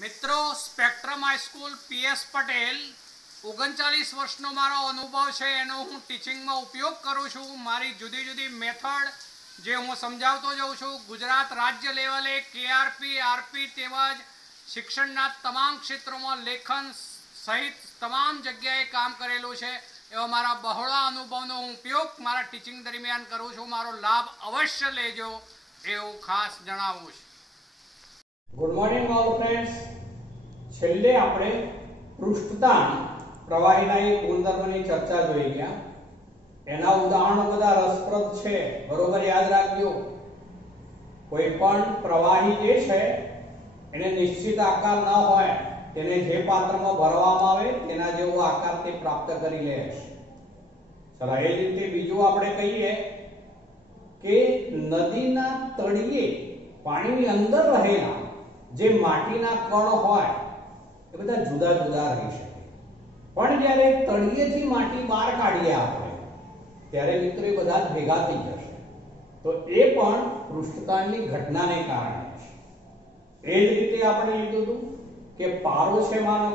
મિત્રો spectrum high school PS Patel 39 વર્ષનો મારો અનુભવ છે એનો હું ટીચિંગમાં ઉપયોગ કરું છું। મારી જુદી જુદી મેથડ જે હું સમજાવતો જાઉં છું। ગુજરાત રાજ્ય લેવલે કેઆરપી આરપી તેમજ શિક્ષણના તમામ ક્ષેત્રોમાં લેખન સહિત તમામ જગ્યાએ કામ કરેલું છે। એવા મારા બહોળા અનુભવનો હું ઉપયોગ મારા ટીચિંગ દરમિયાન કરું છું। મારો લાભ અવશ્ય લેજો એવું ખાસ જણાવું છું। Good morning all friends. छेल्ले આપણે પૃષ્ઠતાણ પ્રવાહીના એક ગુણધર્મની ચર્ચા જોઈ ગયા। એના ઉદાહરણો બધા રસપ્રદ છે, બરોબર યાદ રાખજો। કોઈ પણ પ્રવાહી જે છે એને નિશ્ચિત આકાર ન હોય, તેને જે પાત્રમાં ભરવામાં આવે તેના જેવો આકાર તે પ્રાપ્ત કરી લે છે। ચલો એ રીતે બીજું આપણે કહીએ કે નદીના તળિયે પાણીની અંદર રહેલા જે માટીના કણ હોય એ બધા જુદા જુદા રહી શકે, પણ જ્યારે તળિયેથી માટી બહાર કાઢીએ આપણે ત્યારે મિત્રો એ બધા ભેગા થઈ જશે, તો એ પણ પૃષ્ઠતાણની ઘટનાને કારણે છે। એ જ રીતે આપણે લીધું હતું કે પારો છે, માનો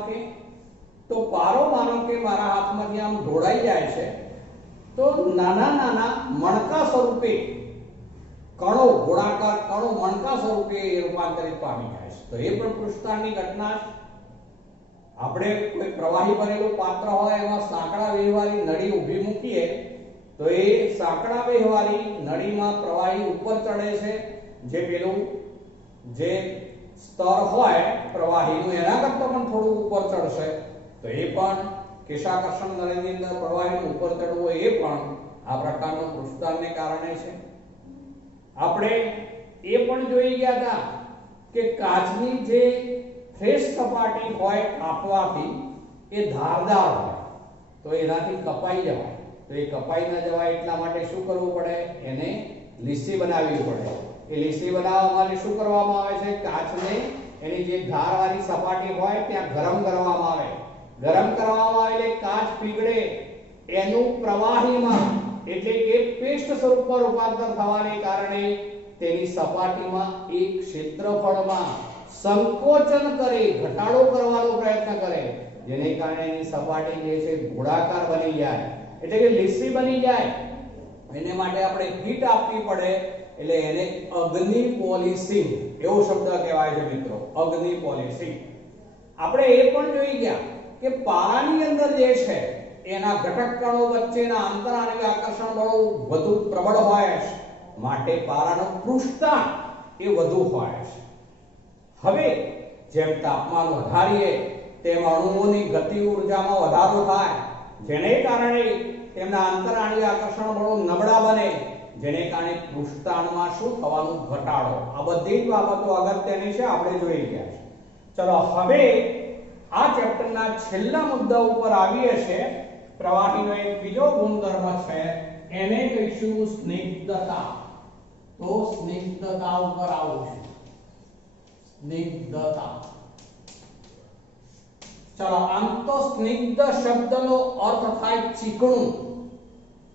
કે મારા હાથમાંથી આમ ઢોળાઈ જાય છે તો નાના નાના મણકા સ્વરૂપે કણો, ગોળાકાર કણો મણકા સ્વરૂપે રૂપાંતરિત પામી જાય છે, તો એ પણ પૃષ્ઠતાણની ઘટના છે। આપણે કોઈ પ્રવાહી ભરેલું પાત્ર હોય એમાં સાંકડા વેહવારી નળી ઊભી મૂકીએ તો એ સાંકડા વેહવારી નળીમાં પ્રવાહી ઉપર ચડે છે, જે પેલું જે સ્તર હોય પ્રવાહીનું એના કરતાં પણ થોડું ઉપર ચડશે, તો એ પણ કેશાકર્ષણ નળીની અંદર પ્રવાહીનું ઉપર ચડવું એ પણ આ પ્રકારનું પૃષ્ઠતાણને કારણે છે। આપણે એ પણ જોઈ ગયા હતા કે કાચની જે ફ્રેશ સપાટી હોય કાપવાથી એ ધારદાર હોય તો એનાથી કપાઈ જવાય, તો એ કપાઈ ન જવાય એટલા માટે શું કરવું પડે, એને લીસી બનાવવી પડે। એ લીસી બનાવવા માટે શું કરવામાં આવે છે, કાચને એની જે ધારવાળી સપાટી હોય ત્યાં ગરમ કરવામાં આવે। ગરમ કરવામાં આવે એટલે કાચ પીગળે, એનું પ્રવાહીમાં એટલે કે પેસ્ટ સ્વરૂપમાં રૂપાંતર થવાને કારણે તેની સપાટીમાં એક ક્ષેત્રફળમાં સંકોચન કરે, ઘટાડો કરવાનો પ્રયત્ન કરે, જેને કારણે એની સપાટી જે છે ગોળાકાર બની જાય, એટલે કે લીસી બની જાય। એને માટે આપણે હીટ આપવી પડે, એટલે એને અગ્નિ પોલિશિંગ એવો શબ્દ કહેવાય છે મિત્રો, અગ્નિ પોલિશિંગ। આપણે એ પણ જોઈ ગયા કે પારાની અંદર જે છે એના ઘટક કણો વચ્ચેના આંતરાણિક આકર્ષણ બળો વધુ પ્રબળ હોય છે, માટે પારાનું પૃષ્ઠતાણ એ વધુ હોય છે। હવે જેમ તાપમાન વધારીએ તેમ અણુઓની ગતિ ઊર્જામાં વધારો થાય, જેને કારણે તેમના આંતરાણિક આકર્ષણ બળો નબળા બને, જેને કારણે પૃષ્ઠતાણમાં શું થવાનું, ઘટાડો। આ બધી જ બાબતો અગત્યની છે, આપણે જોઈ ગયા છે। ચલો હવે આ ચેપ્ટરના છેલ્લા મુદ્દા ઉપર આવીએ છીએ। પ્રવાહીનો એક બીજો ગુણધર્મ છે, એને કહીશું સ્નિગ્ધતા। તો સ્નિગ્ધતા ઉપર આવું છું, સ્નિગ્ધતા। ચલો આમ તો સ્નિગ્ધ શબ્દનો અર્થ થાય ચીકણું,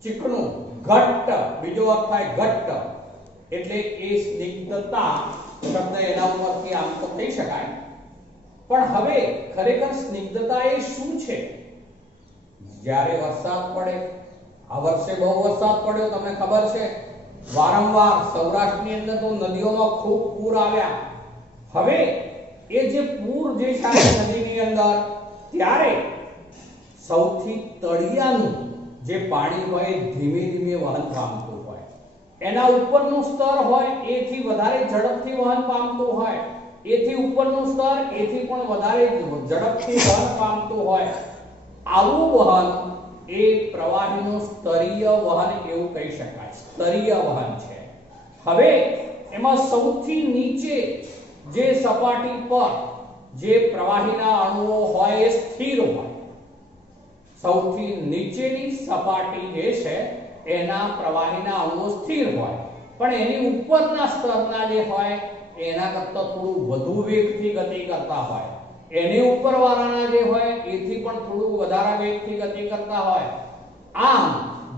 ચીકણું, ઘટ્ટ, બીજો અર્થ થાય ઘટ્ટ, એટલે એ સ્નિગ્ધતા શબ્દ એના ઉપરથી આમ તો કહી શકાય। પણ હવે ખરેખર સ્નિગ્ધતા એ શું છે? જ્યારે વરસાદ પડે, આ વર્ષે બહુ વરસાદ પડ્યો, તમને ખબર છે, વારંવાર સૌરાષ્ટ્રની અંદર તો નદીઓમાં ખૂબ પૂર આવ્યા। હવે એ જે પૂર જે છે નદીની અંદર, ત્યારે સૌથી તળિયાનું જે પાણી હોય ધીમે ધીમે વહન પામતું હોય, એના ઉપરનું સ્તર હોય એથી વધારે ઝડપથી વહન પામતું હોય, એથી ઉપરનું સ્તર એથી પણ વધારે ઝડપથી વહન પામતું હોય, આવું વહન એ પ્રવાહીનું સ્તરીય વહન એવું કહી શકાય, સ્તરીય વહન છે। હવે એમાં સૌથી નીચે જે સપાટી પર જે પ્રવાહીના અણુઓ હોય એ સ્થિર હોય, સૌથી નીચેની સપાટી જે છે એના પ્રવાહીના અણુઓ સ્થિર હોય, પણ એની ઉપરના સ્તરના જે હોય એના કરતાં થોડું વધુ વેગથી ગતિ કરતા હોય, એની ઉપરવાળાના જે હોય એથી પણ થોડું વધારે વેગથી ગતિ કરતા હોય। આમ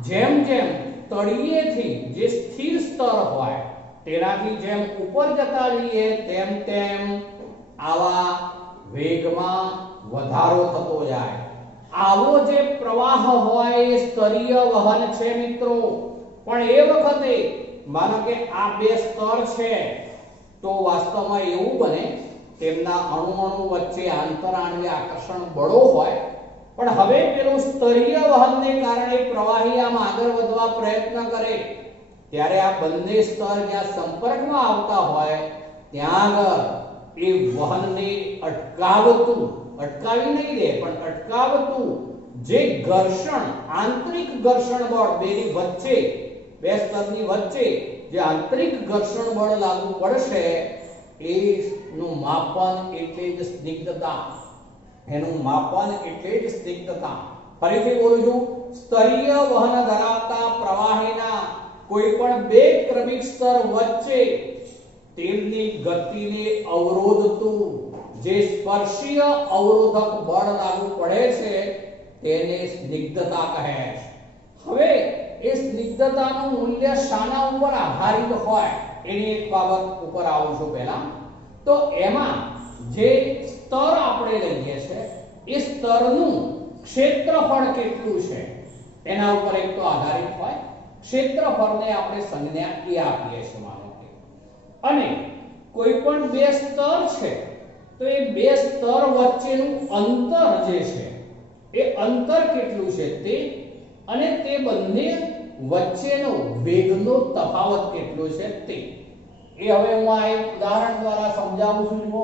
જેમ જેમ તળિયેથી જે સ્થિર સ્તર હોય તેનાથી જેમ ઉપર જતા જઈએ તેમ તેમ આવા વેગમાં વધારો થતો જાય. આવો જે પ્રવાહ હોય એ સ્તરીય વહન છે મિત્રો. પણ એ વખતે માનો કે આ બે સ્તર છે તો વાસ્તવમાં એવું બને તેમના અણુ વચ્ચે આંતરાણ્વીય આકર્ષણ બળો હોય. પણ હવે પેલું સ્તરીય વહનને કારણે પ્રવાહી આમ આગળ વધવા પ્રયત્ન કરે ત્યારે આ બંને સ્તર જ્યાં સંપર્કમાં આવતા હોય ત્યાં આગળ એ વહનને અટકાવી નહીં દે પણ અટકાવતું જે ઘર્ષણ આંતરિક ઘર્ષણ બળ બેની વચ્ચે બે સ્તરની વચ્ચે જે આંતરિક ઘર્ષણ બળ લાગુ પડશે એનું માપન એટલે જ સ્નિગ્ધતા. એનું માપન એટલે જ સ્નિગ્ધતા. ફરીથી બોલું છું, સ્તરીય વહન ધરાવતા પ્રવાહીના કોઈ પણ બે ક્રમિક સ્તર વચ્ચે તેમની ગતિને અવરોધતું જે સ્પર્શીય અવરોધક બળ લાગુ પડે છે તેને સ્નિગ્ધતા કહે છે. હવે એ સ્નિગ્ધતાનું મૂલ્ય શાના ઉપર આધારિત હોય એની એક બાબત ઉપર આવું છું. પહેલા તો એમાં જે સ્તર આપણે લઈએ છે એ સ્તરનું ક્ષેત્રફળ કેટલું છે એના ઉપર એક તો આધારિત હોય. ક્ષેત્રફળને આપણે સંજ્ઞા એ આપીએ છીએ માનો કે. અને કોઈ પણ બે સ્તર છે તો એ બે સ્તર વચ્ચેનું અંતર જે છે એ અંતર કેટલું છે તે અને તે બંને વચ્ચેનો વેગનો તફાવત કેટલો છે તે. એ હવે હું આ એક ઉદાહરણ દ્વારા સમજાવું છું. જુઓ,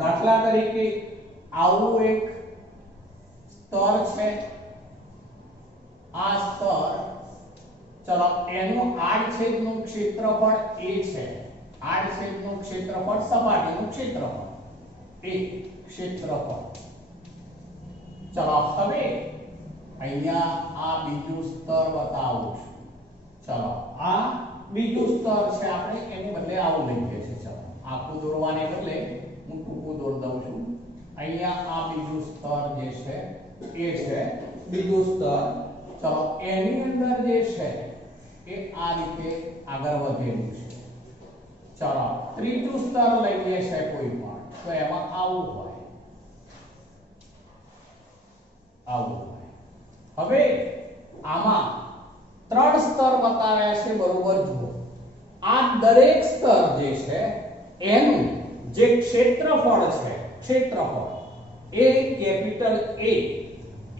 દાખલા તરીકે આવું એક સ્તર છે. આ સ્તર ચલો એનું આડછેદનું ક્ષેત્રફળ a છે. આડછેદનું ક્ષેત્રફળ સપાટીનું ક્ષેત્રફળ એ ક્ષેત્રફળ. ચલો હવે અહીંયા આ બીજું સ્તર બતાવું છું. ચલો આ બીજું સ્તર છે, આપણે એની બદલે આવું લઈએ છીએ. ચલો આખું દોરવાને બદલે હું ટૂંકું દોર દઉં છું. અહીંયા આ બીજું સ્તર જે છે એ છે બીજું સ્તર. ચલો એની અંદર જે છે એ આ રીતે આગળ વધેલું છે. ચલો ત્રીજું સ્તર લઈએ છે કોઈ પણ તો એમાં આવું હોય, આવું હોય. હવે આમાં ત્રણ સ્તર બતાવ્યા છે બરોબર. જુઓ, આ દરેક સ્તર જે છે એનું જે ક્ષેત્રફળ છે, ક્ષેત્રફળ એ કેપિટલ A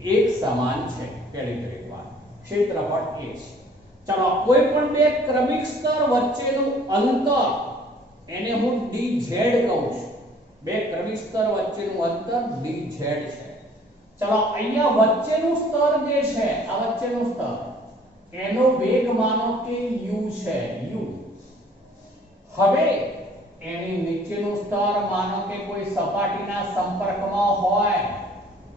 એક સમાન છે. કેલિબ્રેટ ક્ષેત્રફળ A છે. ચલો કોઈ પણ બે ક્રમિક સ્તર વચ્ચેનું અંતર એને હું dz કહું છું. બે ક્રમિક સ્તર વચ્ચેનું અંતર dz છે. ચલો અહીંયા વચ્ચેનું સ્તર જે છે આ વચ્ચેનું સ્તર એનો વેગ માનો કે u છે, u. હવે એની નીચેનું સ્તર માનો કે કોઈ સપાટીના સંપર્કમાં હોય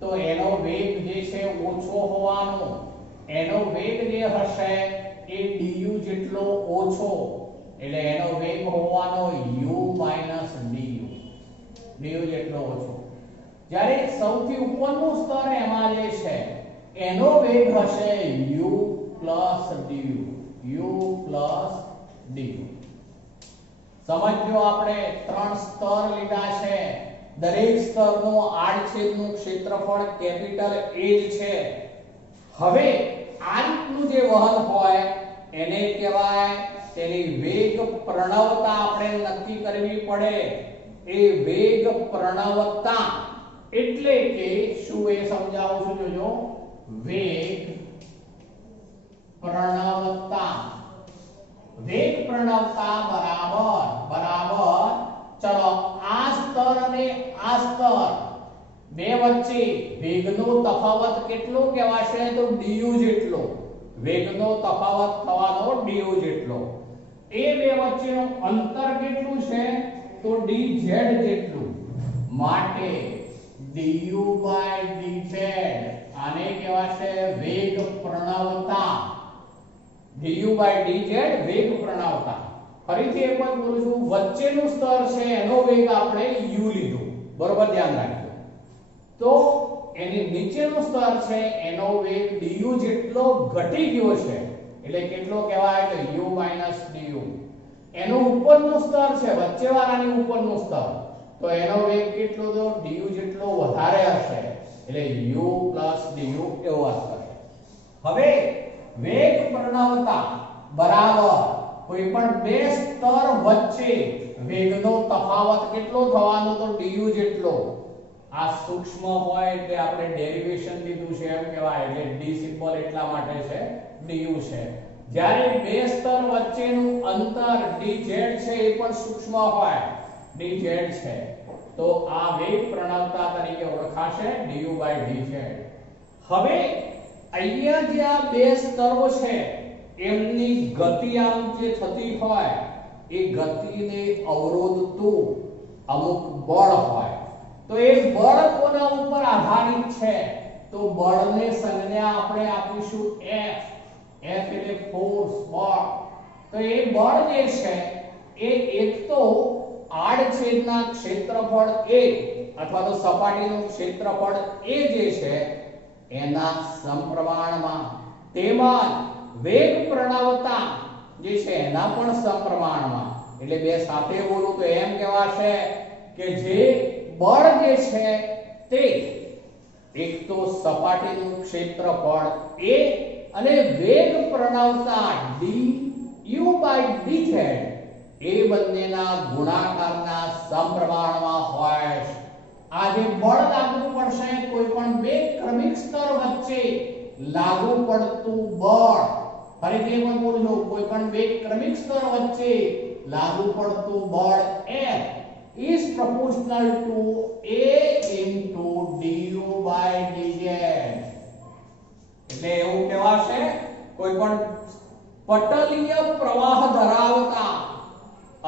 તો એનો વેગ જે છે ઓછો હોવાનો. એનો વેગ જે હશે એ du જેટલો ઓછો એટલે એનો વેગ હોવાનો u - du જેટલો ઓછો. જ્યારે સૌથી ઉપરનું સ્તર એમાં જે છે એનો વેગ હશે u + du. સમજો આપણે ત્રણ સ્તર લીધા છે. દરેક સ્તરનું આડછેદનું ક્ષેત્રફળ કેપિટલ A જ છે. હવે આ રીતનું જે વહન હોય એને કહેવાય, તેની વેગ પ્રણવતા આપણે નક્કી કરવી પડે. એ વેગ પ્રણવતા એટલે કે શું એ સમજાવું છું. જોજો, વેગ પ્રણવતા. વેગ પ્રણવતા બરાબર ચલો આ સ્તર અને આ સ્તર બે વચ્ચે વેગનો તફાવત કેટલો કહેવાશે તો du જેટલો. વેગનો તફાવત થવાનો du જેટલો. એ બે વચ્ચેનું અંતર કેટલું છે તો dz જેટલું. માટે du/dz આને કહેવાશે વેગ પ્રણવતા. du/dz વેગ પ્રણવતા. ફરીથી એક વાર બોલું છું, વચ્ચેનું સ્તર છે એનો વેગ આપણે u લીધો, બરોબર, ધ્યાન રાખજો. તો એની નીચેનું સ્તર છે એનો વેગ du જેટલો ઘટી ગયો છે એટલે કેટલો કહેવાય તો u - du. એનું ઉપરનું સ્તર છે વચ્ચેવાળાની ઉપરનું સ્તર તો એનો વેગ કેટલો તો du એટલે u du એવો અર્થ થશે. હવે વેગ પ્રણવતા બરાબર કોઈ પણ બે સ્તર વચ્ચે વેગનો તફાવત કેટલો થવાનો તો du જેટલો. આ સૂક્ષ્મ હોય એટલે આપણે ડેરિવેશન લીધું છે એમ કહેવાય, એટલે d સિમ્બોલ એટલા માટે છે du છે. જ્યારે બે સ્તર વચ્ચેનું અંતર dz છે એ પણ સૂક્ષ્મ હોય, dz છે, તો આ વેગ પ્રણવતા તરીકે ઓળખાશે du/dz. હવે અહીંયા જે આ બે સ્તરો છે એમની ગતિ આમ જે થતી હોય એ ગતિને અવરોધતું અમુક બળ હોય, તો એ બળ કોના ઉપર આધારિત છે તો બળને સંજ્ઞા આપણે આપીશું F. F એટલે ફોર્સ, બળ. તો એ બળ જે છે એ એક તો આડછેદના ક્ષેત્રફળ a અથવા તો સપાટીનું ક્ષેત્રફળ a જે છે એના સમપ્રમાણમાં, તેમજ વેગ પ્રણવતા જે છે એના પણ સમપ્રમાણમાં. એટલે બે સાથે બોલું તો એમ કહેવાશે કે જે બળ જે છે તે એક તો સપાટીનું ક્ષેત્રફળ a અને વેગ પ્રણવતા du/dz એ બંનેના ગુણાકારના સમપ્રમાણમાં હોય. આ જે બળ લાગુ પડશે કોઈ પણ બે ક્રમિક સ્તર વચ્ચે લાગુ પડતું બળ, ફરીથી એકવાર બોલું છું, કોઈ પણ બે ક્રમિક સ્તર વચ્ચે લાગુ પડતું બળ F is proportional to a into du/dz. એટલે એવું કહેવાશે કોઈ પણ પટલીય પ્રવાહ ધરાવતા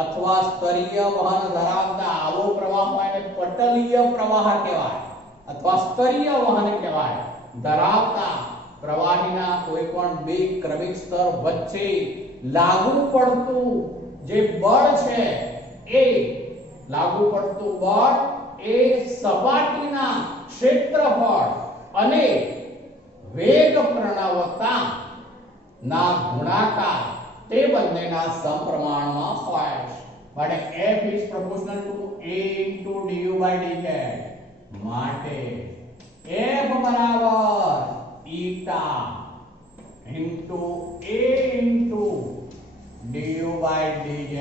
અથવા સ્તરીય વહન ધરાવતા આવો પ્રવાહ હોય ને પટલીય પ્રવાહ કહેવાય અથવા સ્તરીય વહન કહેવાય, ધરાવતા પ્રવાહીના કોઈ પણ બે ક્રમિક સ્તર વચ્ચે લાગુ પડતું જે બળ છે એ લાગુ પડતું બળ એ સપાટીના ક્ષેત્રફળ અને વેગ પ્રણવતા ના ગુણાકાર તે બંનેના સમપ્રમાણમાં હોય. માટે F is proportional to a into du/dz. માટે F બરાબર eta into a into du/dz.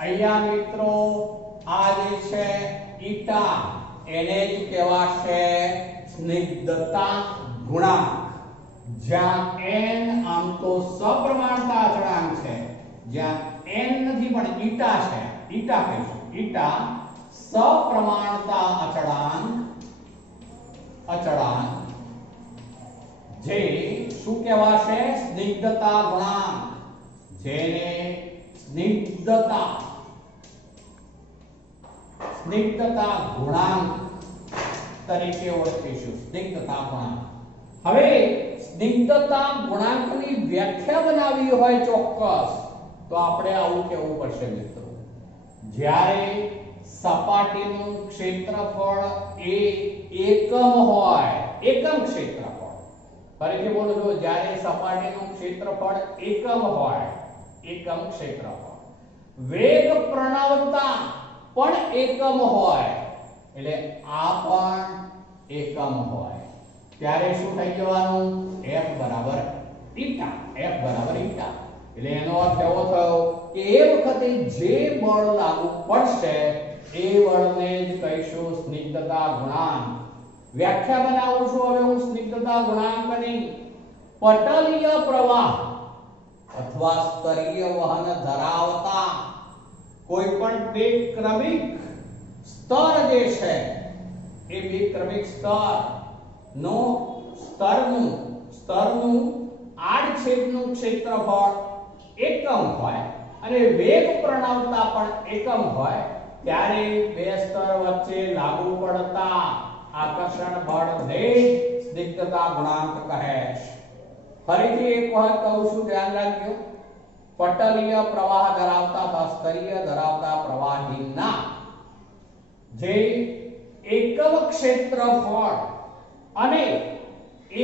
અહીંયા મિત્રો આ જે છે eta એને જ કહેવાશે સ્નિગ્ધતા ગુણાંક, જ્યાં n આમ તો સપ્રમાણતા અચળાંક છે, જ્યાં n નથી પણ eta છે, eta કહીશું, eta સપ્રમાણતા અચળાંક જે શું કહેવાશે સ્નિગ્ધતા ગુણાંક, જેને સ્નિગ્ધતા ગુણાંક તરીકે ઓળખીશું. સ્નિગ્ધતા ગુણાંક. હવે સ્નિગ્ધતા ગુણાંકની વ્યાખ્યા બનાવવી હોય ચોક્કસ તો આપણે આવું કહેવું પડશે મિત્રો, જ્યારે સપાટીનું ક્ષેત્રફળ એ એકમ હોય, એકમ ક્ષેત્રફળ, ફરીથી બોલું છું, જ્યારે સપાટીનું ક્ષેત્રફળ એકમ હોય, એકમ ક્ષેત્રફળ, વેગ પ્રણવતા પણ એકમ હોય, એટલે આ પણ એકમ હોય, ત્યારે શું થઈ જવાનું F બરાબર eta. F બરાબર eta. એટલે એનો અર્થ એવો થયો કે એ વખતે જે બળ લાગુ પડશે એ બળને જ કહીશું સ્નિગ્ધતા ગુણાંક. વ્યાખ્યા બનાવું છું હવે હું સ્નિગ્ધતા ગુણાંકની. પટલીય પ્રવાહ અથવા સ્તરીય વહન ધરાવતા કોઈ પણ બે ક્રમિક સ્તર જે છે એ બે ક્રમિક સ્તરનું આડછેદનું ક્ષેત્રફળ એકમ હોય અને વેગ પ્રણવતા પણ એકમ હોય, ત્યારે બે સ્તર વચ્ચે લાગુ પડતા આકર્ષણ બળને સ્નિગ્ધતા ગુણાંક કહે છે. ફરીથી એક વખત કહું છું, ધ્યાન રાખજો. પટલીય પ્રવાહ ધરાવતા અથવા સ્તરીય ધરાવતા પ્રવાહીના જે એકમ ક્ષેત્રફળ અને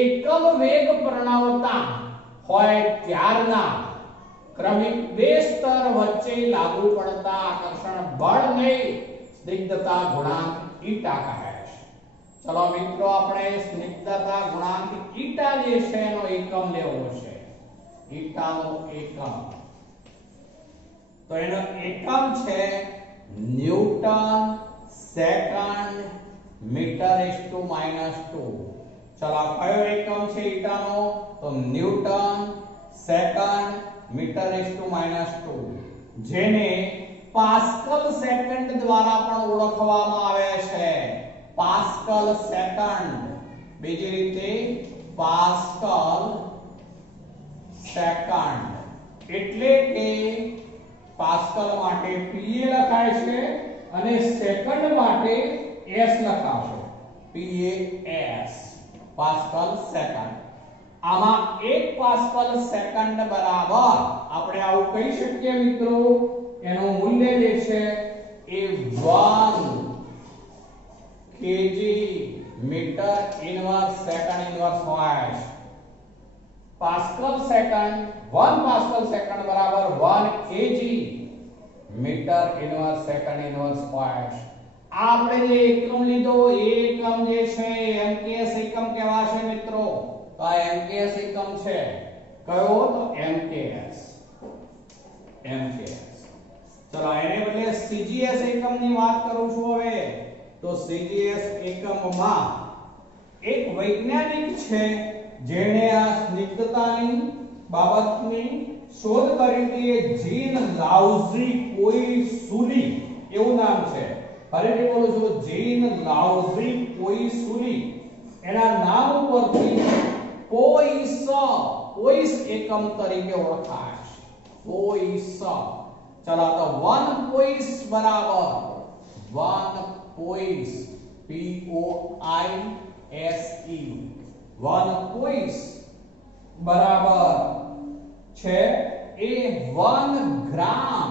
એકમ વેગ પ્રણવતા હોય ત્યારના ક્રમિક બે સ્તર વચ્ચે લાગુ પડતા આકર્ષણ બળને સ્નિગ્ધતા ગુણાંક eta કહે છે. ચલો મિત્રો આપણે સ્નિગ્ધતા ગુણાંક ઈટા જે છે એનો એકમ લેવો છે. ઈટાનો એકમ તો એનો એકમ છે ન્યૂટન સેકન્ડ મીટર -2. ચલો કયો એકમ છે ઈટાનો? તો ન્યૂટન સેકન્ડ મીટર -2, જેને પાસ્કલ સેકન્ડ દ્વારા પણ ઓળખવામાં આવે છે. પાસ્કલ સેકન્ડ, બીજી રીતે પાસ્કલ સેકન્ડ, એટલે કે પાસ્કલ માટે Pa લખાય છે અને સેકન્ડ માટે S લખાશે. PAS, pascal second. આમાં 1 પાસ્કલ સેકન્ડ બરાબર આપણે આવું કહી શકીએ મિત્રો, એનું મૂલ્ય જે છે એ 1 kg metre inverse second inverse હોય. પાસ્કલ સેકન્ડ 1 પાસ્કલ સેકન્ડ બરાબર 1 kg metre inverse second inverse હોય. આપણે જે એકમ લીધો એ એકમ જે છે MKS એકમ કહેવાશે મિત્રો. તો આ MKS એકમ છે. કયો? તો MKS. ચલો એને બદલે CGS એકમની વાત કરું છું હવે. તો CGS એકમમાં એક વૈજ્ઞાનિક છે જેણે આ સ્નિગ્ધતાની બાબતની શોધ કરી હતી. જીન લાઉઝી પોઈસુલી એવું નામ છે. ફરીથી બોલું છું, જીન લાઉઝી પોઈસુલી. એના નામ ઉપરથી પોઈસ એકમ તરીકે ઓળખાય છે. પોઈસ. ચલો તો 1 પોઈસ બરાબર 1 પોઈસ POISE 1 પોઈસ બરાબર છે એ 1 gram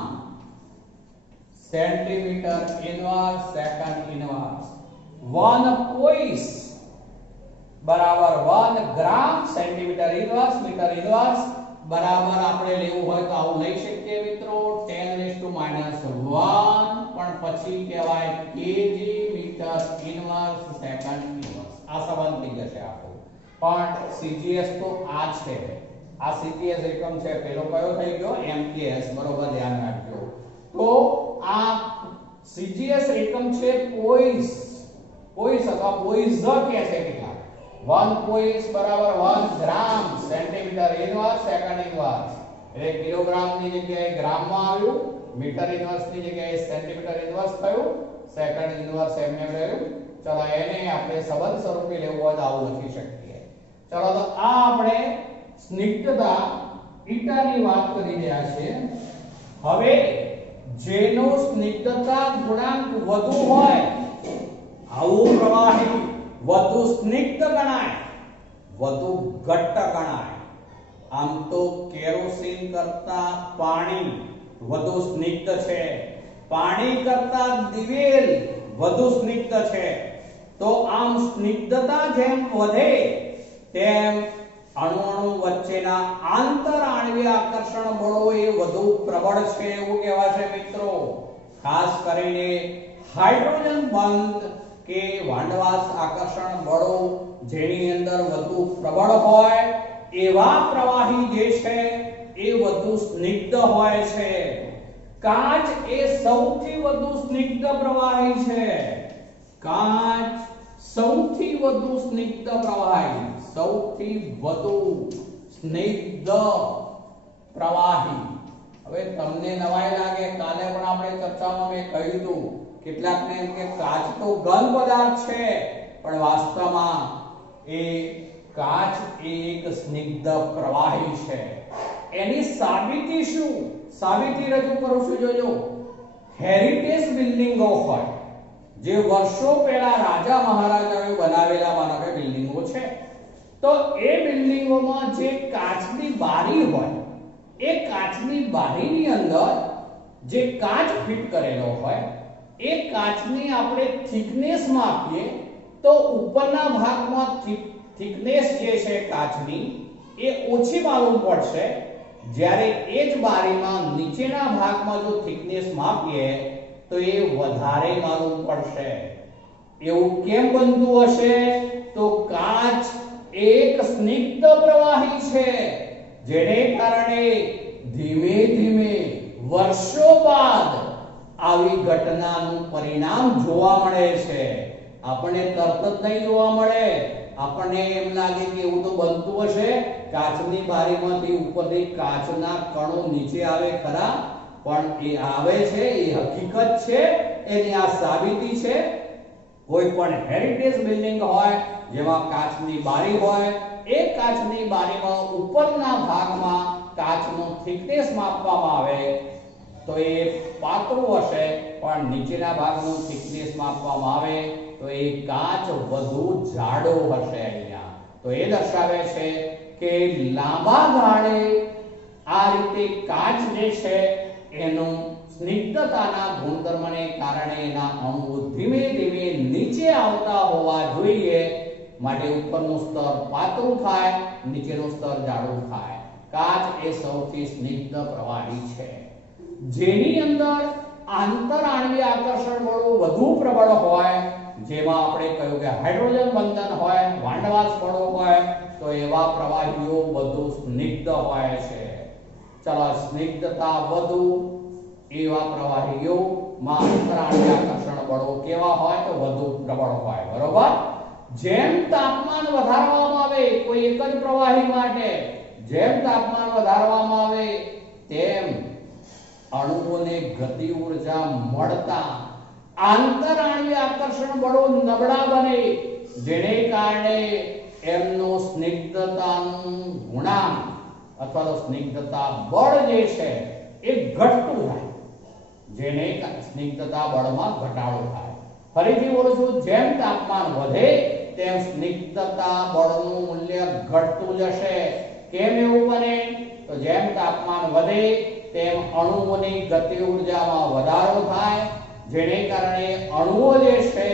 centimetre inverse second inverse. 1 poise બરાબર 1 gram centimetre inverse metre inverse બરાબર આપણે લેવું હોય તો આવું લઈ શકીએ મિત્રો 10⁻⁻1 પણ પછી કહેવાય kg metre inverse second inverse. આ સંબંધ થઈ જશે આપણો. પણ CGS તો આ છે. આ CGS એકમ છે. પેલો કયો થઈ ગયો? MKS. બરોબર ધ્યાન રાખજો. તો આ CGS એકમ છે પોઈસ અથવા પોઈઝ કહે છે કેટલા. 1 પોઈસ બરાબર 1 gram centimetre inverse second inverse. એટલે કિલોગ્રામ ની જગ્યાએ ગ્રામ માં આવ્યું, મીટર ઇનવર્સ ની જગ્યાએ સેન્ટીમીટર ઇનવર્સ થયું, સેકન્ડ ઇનવર્સ એમને રહ્યું. ચલો એને આપણે સંબંધ સ્વરૂપે લેવું હોય તો આવું લખી શકીએ. ચલો તો આ આપણે સ્નિગ્ધતા ઈટાની વાત કરી રહ્યા છે. હવે જેનો સ્નિગ્ધતા ગુણાંક વધુ હોય આવું પ્રવાહી વધુ સ્નિગ્ધ ગણાય, વધુ ઘટ્ટ ગણાય. આમ તો કેરોસીન કરતા પાણી વધુ સ્નિગ્ધ છે, પાણી કરતા દિવેલ વધુ સ્નિગ્ધ છે. તો આમ સ્નિગ્ધતા જેમ વધે તેમ અણુ વચ્ચેના આંતરઆણ્વીય આકર્ષણ બળો એ વધુ પ્રબળ છે એવું કહેવાશે મિત્રો. ખાસ કરીને હાઇડ્રોજન બંધ કે વાંડવાસ આકર્ષણ બળો જેની અંદર વધુ પ્રબળ હોય એવા પ્રવાહી જે છે એ વધુ સ્નિગ્ધ હોય છે. કાચ એ સૌથી વધુ સ્નિગ્ધ પ્રવાહી છે. કાચ સૌથી વધુ સ્નિગ્ધ પ્રવાહી, સૌથી વધુ સ્નિગ્ધ પ્રવાહી. હવે તમને નવાઈ લાગે, કાલે પણ આપણે ચર્ચામાં મેં કહ્યું હતું કેટલાકને એમ કે કાચ તો ઘન પદાર્થ છે, પણ વાસ્તવમાં એ કાચ એક સ્નિગ્ધ પ્રવાહી છે. એની સાબિતી શું? સાબિતી રજૂ કરું છું. જોજો, હેરિટેજ બિલ્ડિંગો હોય જે વર્ષો પહેલા રાજા મહારાજાઓએ બનાવેલા માનવે બિલ્ડિંગો છે, તો એ બિલ્ડિંગોમાં જે કાચની બારી હોય એ કાચની બારીની અંદર જે કાચ ફિટ કરેલો હોય એ કાચની આપણે થિકનેસ માપીએ તો ઉપરના ભાગમાં થિકનેસ જે છે કાચની એ ઓછી માલુમ પડશે, જ્યારે એ જ બારીમાં નીચેના ભાગમાં જો થિકનેસ માપીએ તો એ વધારે માલુમ પડશે. એવું કેમ બનતું હશે? તો કાચ એક સ્નિગ્ધ પ્રવાહી છે, જેને કારણે ધીમે ધીમે વર્ષો બાદ આવી ઘટનાનું પરિણામ જોવા મળે છે. આપણને તરત જ નહીં જોવા મળે. આપણને એમ લાગે કે એવું તો બનતું હશે, કાચની બારીમાંથી ઉપરથી કાચના કણો નીચે આવે ખરા, પણ એ આવે છે, એ હકીકત છે, એની આ સાબિતી છે. કોઈ પણ હેરિટેજ બિલ્ડિંગ હોય જેમાં કાચની બારી હોય, એ કાચની બારીમાં ઉપરના ભાગમાં કાચનો થિકનેસ માપવામાં આવે તો એ પાતળું હશે, પણ નીચેના ભાગનું થિકનેસ માપવામાં આવે તો એ કાચ વધુ જાડો હશે. અહીંયા તો એ દર્શાવે છે કે લાંબા ગાળે આ રીતે કાચ જે છે એનું સ્નિગ્ધતાના ગુણધર્મને કારણે એના અણુઓ ધીમે ધીમે નીચે આવતા હોવા જોઈએ, માટે ઉપરનું સ્તર પાતળું થાય, નીચેનું સ્તર જાડું થાય. કાચ એ સૌથી સ્નિગ્ધ પ્રવાહી છે, જેની અંદર આંતરઆણ્વીય આકર્ષણ બળો વધુ પ્રબળ હોય. જેમાં આપણે કહ્યું કે હાઇડ્રોજન બંધન હોય, વાંડવાસ બળો હોય, તો એવા પ્રવાહીઓ વધુ સ્નિગ્ધ હોય છે. ચલો, સ્નિગ્ધતા વધુ એવા પ્રવાહીઓમાં આંતરઆણ્વીય આકર્ષણ બળો કેવા હોય? તો વધુ પ્રબળ હોય. બરોબર. જેમ તાપમાન વધારવામાં આવે કોઈ એક જ પ્રવાહી માટે, જેમ તાપમાન વધારવામાં આવે તેમ અણુઓને ગતિ ઊર્જા મળતા આંતરઆણ્વીય આકર્ષણ બળો નબળા બને, જેને કારણે એમનો સ્નિગ્ધતાનું ગુણાંક અથવા તો સ્નિગ્ધતા બળ જે છે એ ઘટતું થાય, જેને સ્નિગ્ધતા બળમાં ઘટાડો થાય. ફરીથી બોલું છું, જેમ તાપમાન વધે તેમ સ્નિગ્ધતા બળનું મૂલ્ય ઘટતું જશે. કેમ એવું બને? તો જેમ તાપમાન વધે તેમ અણુઓની ગતિ ઊર્જામાં વધારો થાય, જેને કારણે અણુઓ જે છે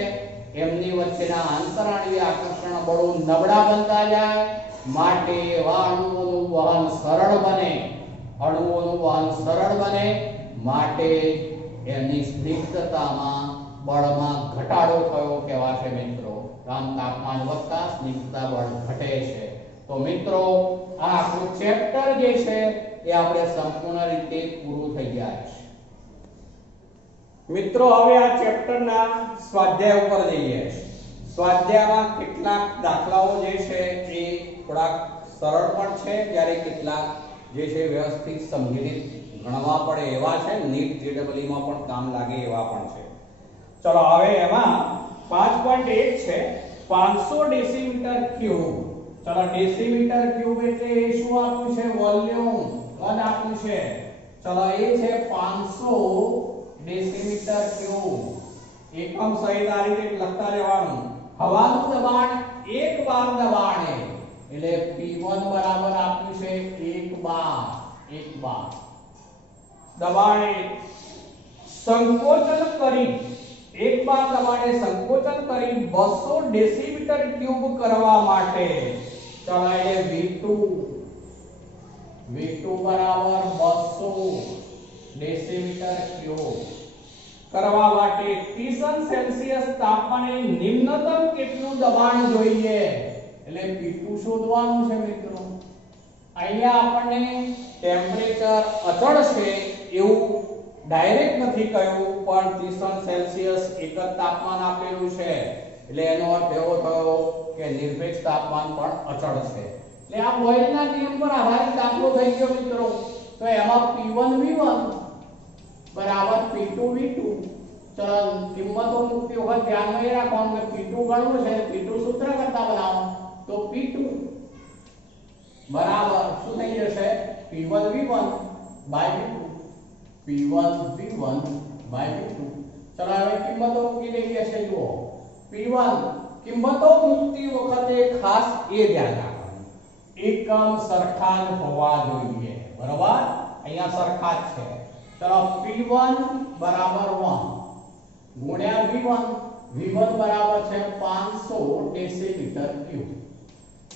એમની વચ્ચેના આંતરઆણ્વીય આકર્ષણ બળો નબળા બનતા જાય, માટે એવા અણુઓનું વહન સરળ બને. અણુઓનું વહન સરળ બને માટે એની સ્નિગ્ધતામાં બળમાં ઘટાડો થયો કહેવાશે મિત્રો. આમ તાપમાન વધતા સ્નિગ્ધતા બળ ઘટે છે. તો મિત્રો, આ આપણું ચેપ્ટર જે છે એ આપણે સંપૂર્ણ રીતે પૂરું થઈ ગયા છે. મિત્રો, હવે આ ચેપ્ટરના સ્વાધ્યાય ઉપર જઈએ. સ્વાધ્યાયમાં કેટલાક દાખલાઓ જે છે એ થોડાક સરળ પણ છે, જ્યારે કેટલાક જે છે વ્યવસ્થિત સમજીને ગણવા પડે એવા છે, નીટ જેડબલઈ માં પણ કામ લાગે એવા પણ છે. ચલો, હવે એમાં 5.1 છે 500 ડેસીમીટર ક્યુબ. ચલો, ડેસીમીટર ક્યુબ એટલે એ શું આપ્યું છે? વોલ્યુમ કદ આપ્યું છે. ચલો, એ છે 500 ડેસીમીટર ક્યુબ. એકમ સહિત આ રીતે લખતા રહેવાનું. હવાનું દબાણ 1 બાર દબાણે એટલે P1 બરાબર આપ્યું છે 1 બાર. 1 બાર દબાણે સંકોચન કરી 1 બાર દબાણે સંકોચન કરી 200 ડેસીમીટર ક્યુબ કરવા માટે. ચલો, એટલે V2 બરાબર 200 ડેસીમીટર ક્યુબ કરવા માટે ટીસન સેલ્સિયસ તાપમાને નિમ્નતમ કેટલું દબાણ જોઈએ? એટલે P2 શોધવાનું છે મિત્રો. અહીંયા આપણને ટેમ્પરેચર અચળ છે એવું ડાયરેક્ટ નથી કહ્યું, પણ 30 સેલ્સિયસ એક જ તાપમાન આપેલું છે, એટલે એનો અર્થ એવો થયો કે નિરપેક્ષ તાપમાન પણ અચળ છે. એટલે આ બોયલના નિયમ પર આધારિત દાખલો થઈ ગયો મિત્રો. તો એમાં P1 V1 બરાબર P2 V2. ચલો, કિંમતો મૂકતી વખત ધ્યાનમાં એ રાખવાનું કે P2 ગણવું છે, P2 સૂત્ર કરતા બનાવો તો P2 બરાબર શું થઈ જશે? P1 V1 by V2. P1 V1 by V2. ચલો, હવે કિંમતો મૂકી દઈએ છે. જુઓ, P1 કિંમતો મૂકતી વખતે ખાસ એ ધ્યાન રાખવાનું, એકમ સરખા જ હોવા જોઈએ. બરાબર, અહીંયા સરખા જ છે. ચલો, P1 બરાબર 1 ગુણ્યા V1. V1 બરાબર છે 500 ડેસીમીટર ક્યુબ.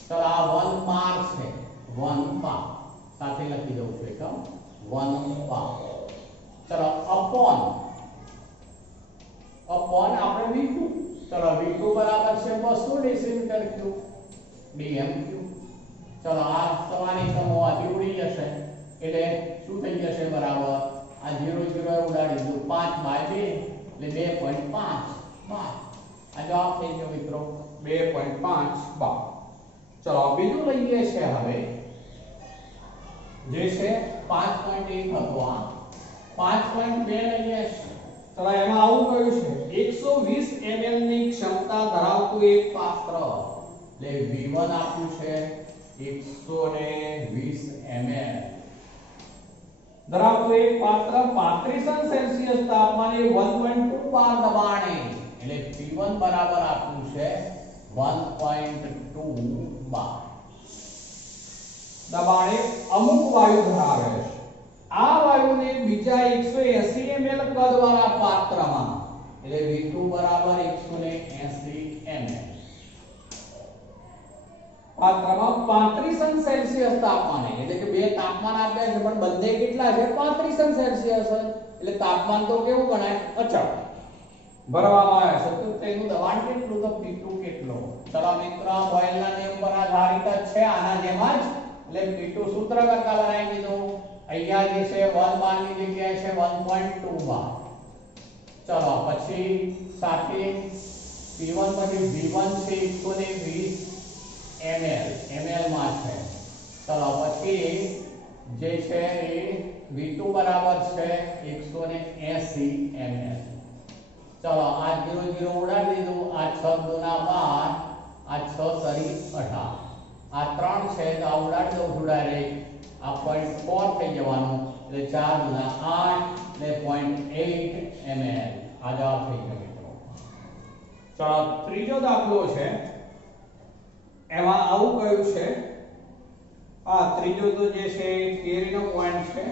ચલો, આ 1 બાર છે, 1 બાર સાથે લખી દઉં છું એકમ 1 બાર. ચલો, અપોન આપણે V2. ચલો, चलो V2 बराबर છે 200 डेसीमीटर क्यूब dm3 चलो આ તમારી સમૂહમાંથી ઉડી જશે એટલે શું થઈ જશે બરાબર આ 0 0 ઉડાડી દીધું 5/2 એટલે 2.5 બાર આ જવાબ થઈ ગયો મિત્રો 2.5 બાર ચલો બીજું લઈએ છે હવે જે છે 5.1 હતો આ 5.2 લઈએ છે ચલો એમાં આવું કહ્યું છે 120 ml ની ક્ષમતા ધરાવતું એક પાત્ર એટલે V1 આપ્યું છે 120 ml ધરાવતું એક પાત્ર 35 સેલ્સિયસ તાપમાને 1.2 બાર દબાણે એટલે P1 બરાબર આપ્યું છે 1.2 બાર દબાણે અમુક વાયુ ધરાવે છે આ વાયુને બીજા 180 ml કદવાળા પાત્રમાં એટલે V2 બરાબર 180 ml પાત્રમાં 35 સેલ્સિયસ તાપમાને એટલે કે બે તાપમાન આપ્યા છે પણ બંને કેટલા છે 35 સેલ્સિયસ એટલે તાપમાન તો કેવું ગણાય અચળ ભરવામાં આવે છે તો તેનું દબાણ કેટલું તો P2 કેટલો ચલો મિત્રો બોયલના નિયમ પર આધારિત જ છે આના જેમ જ એટલે P2 સૂત્ર કરતા બનાવી દીધું અહીંયા જે છે 1 બાર ની જગ્યાએ છે 1.2 બાર ચલો પછી સાથે P1 પછી V1 છે 120 ml માં છે ચલો પછી જે છે એ V2 બરાબર છે 180 ml ચલો આ 0 0 ઉડાડી દીધું આ 6 ગુના 12 આ 6 સરી 18 આ 3 છે તો આ ઉડાડી દઉં છું ડાયરેક્ટ આ 0.4 થઈ જવાનું એટલે 4 ગુના 8 એટલે 0.8 ml આ જવાબ થઈ ગયો મિત્રો ચલો ત્રીજો દાખલો છે એમાં આવું કહ્યું છે આ ત્રીજો તો જે છે થિયરીનો પોઈન્ટ છે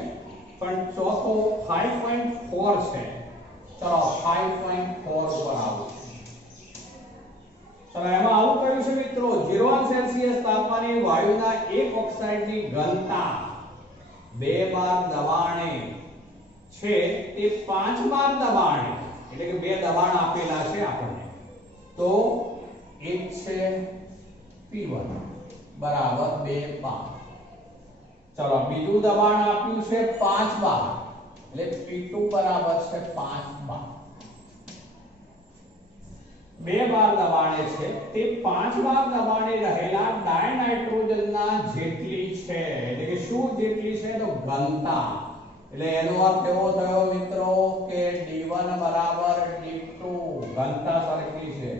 પણ ચોથો 5.4 છે ચલો 5.4 પર આવું ચલો એમાં આવું કહ્યું છે મિત્રો 0 સેલ્સિયસ તાપમાને વાયુના એક ઓક્સાઇડની ઘનતા 2 બાર દબાણે છે તે 5 બાર દબાણે એટલે કે બે દબાણ આપેલા છે આપણને તો એક છે P1 બરાબર 2 બાર ચલો બીજું દબાણ આપ્યું છે 5 બાર એટલે P2 બરાબર છે 5 બાર 2 બાર દબાણે છે તે 5 બાર દબાણે રહેલા ડાયનાઇટ્રોજનના જેટલી છે એટલે કે શું જેટલી છે તો ઘનતા એટલે એનો અર્થ એવો થયો મિત્રો કે D1 બરાબર D2 ઘનતા સરખી છે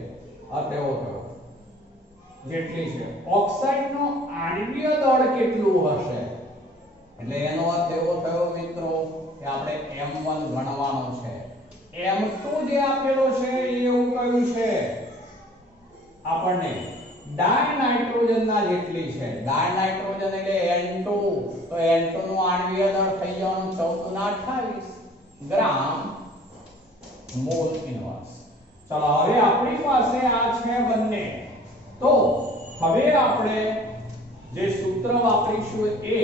અર્થ એવો થયો જેટલી છે ઓક્સાઇડનો આણ્વીય દળ કેટલું હશે એટલે એનો અર્થ એવો થયો મિત્રો કે આપણે M1 ગણવાનો છે M2 જે આપેલો છે એ એવું કહ્યું છે આપણને ડાયનાઇટ્રોજનના જેટલી છે ડાયનાઇટ્રોજન એટલે N2 તો N2 નું આણ્વીય દળ થઈ જવાનું 14 ના 28 ગ્રામ મોલ ઇનવર્સ ચલો હવે આપણી પાસે આ છે બંને તો હવે આપણે જે સૂત્ર વાપરીશું એ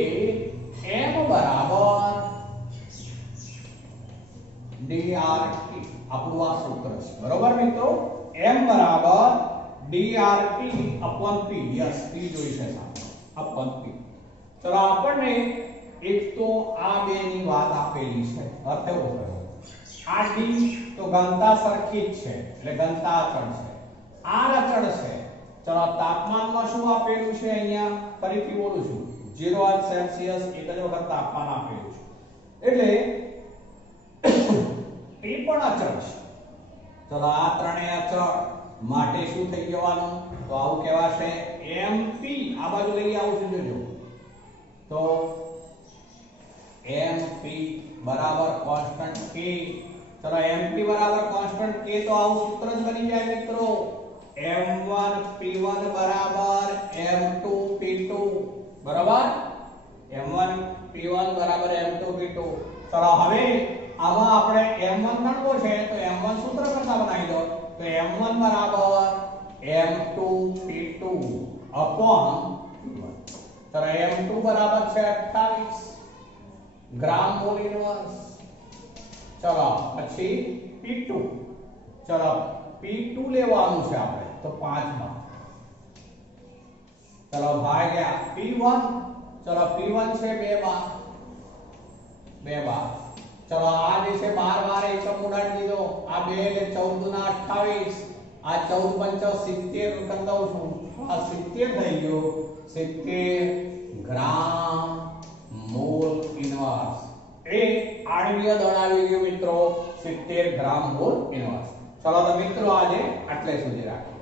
M બરાબર DRT આપણું આ સૂત્ર છે બરોબર મિત્રો M બરાબર DRT upon P yes P જોઈ છે upon P ચલો આપણને એક તો આ બે ની વાત આપેલી છે અર્થ એવો થયો આ D તો ઘનતા સરખી જ છે એટલે ઘનતા અચળ છે R અચળ છે ચલો તાપમાનમાં શું આપેલું છે અહીંયા ફરીથી બોલું છું 0 સેલ્સિયસ એક જ વખત તાપમાન આપેલું છે એટલે એ પણ અચળ છે ચલો આ ત્રણેય અચળ માટે શું થઈ જવાનું તો આવું કહેવાશે MP આ બાજુ લઈ આવું છું જોજો તો MP બરાબર કોન્સ્ટન્ટ K ચલો MP બરાબર કોન્સ્ટન્ટ K તો આવું સૂત્ર જ બની જાય મિત્રો M1 P1 બરાબર M2 P2 બરાબર M1 P1 બરાબર M2 P2 ચલો હવે આમાં આપણે M1 ગણવો છે તો M1 સૂત્ર કરતા બનાવી દો તો M1 બરાબર M2 P2 upon P1 ચલો M2 બરાબર છે 28 ગ્રામ મોલ ઇનવર્સ ચલો પછી P2 ચલો P2 લેવાનું છે આપણે તો 5 માં ચલો ભાગ્યા P1 ચલો P1 છે 2 બાર ચલો આ જે છે 12 એકમ ઉડાડી દીધો આ 2 એટલે 14 ના 28 આ 14 પંચા 70 કરી દઉં છું આ 70 થઈ ગયો 70 ગ્રામ મોલ ઇનવર્સ એક આણ્વીય દળ આવી ગયું મિત્રો 70 ગ્રામ મોલ ઇનવર્સ ચલો તો મિત્રો આજે આટલે સુધી રાખીએ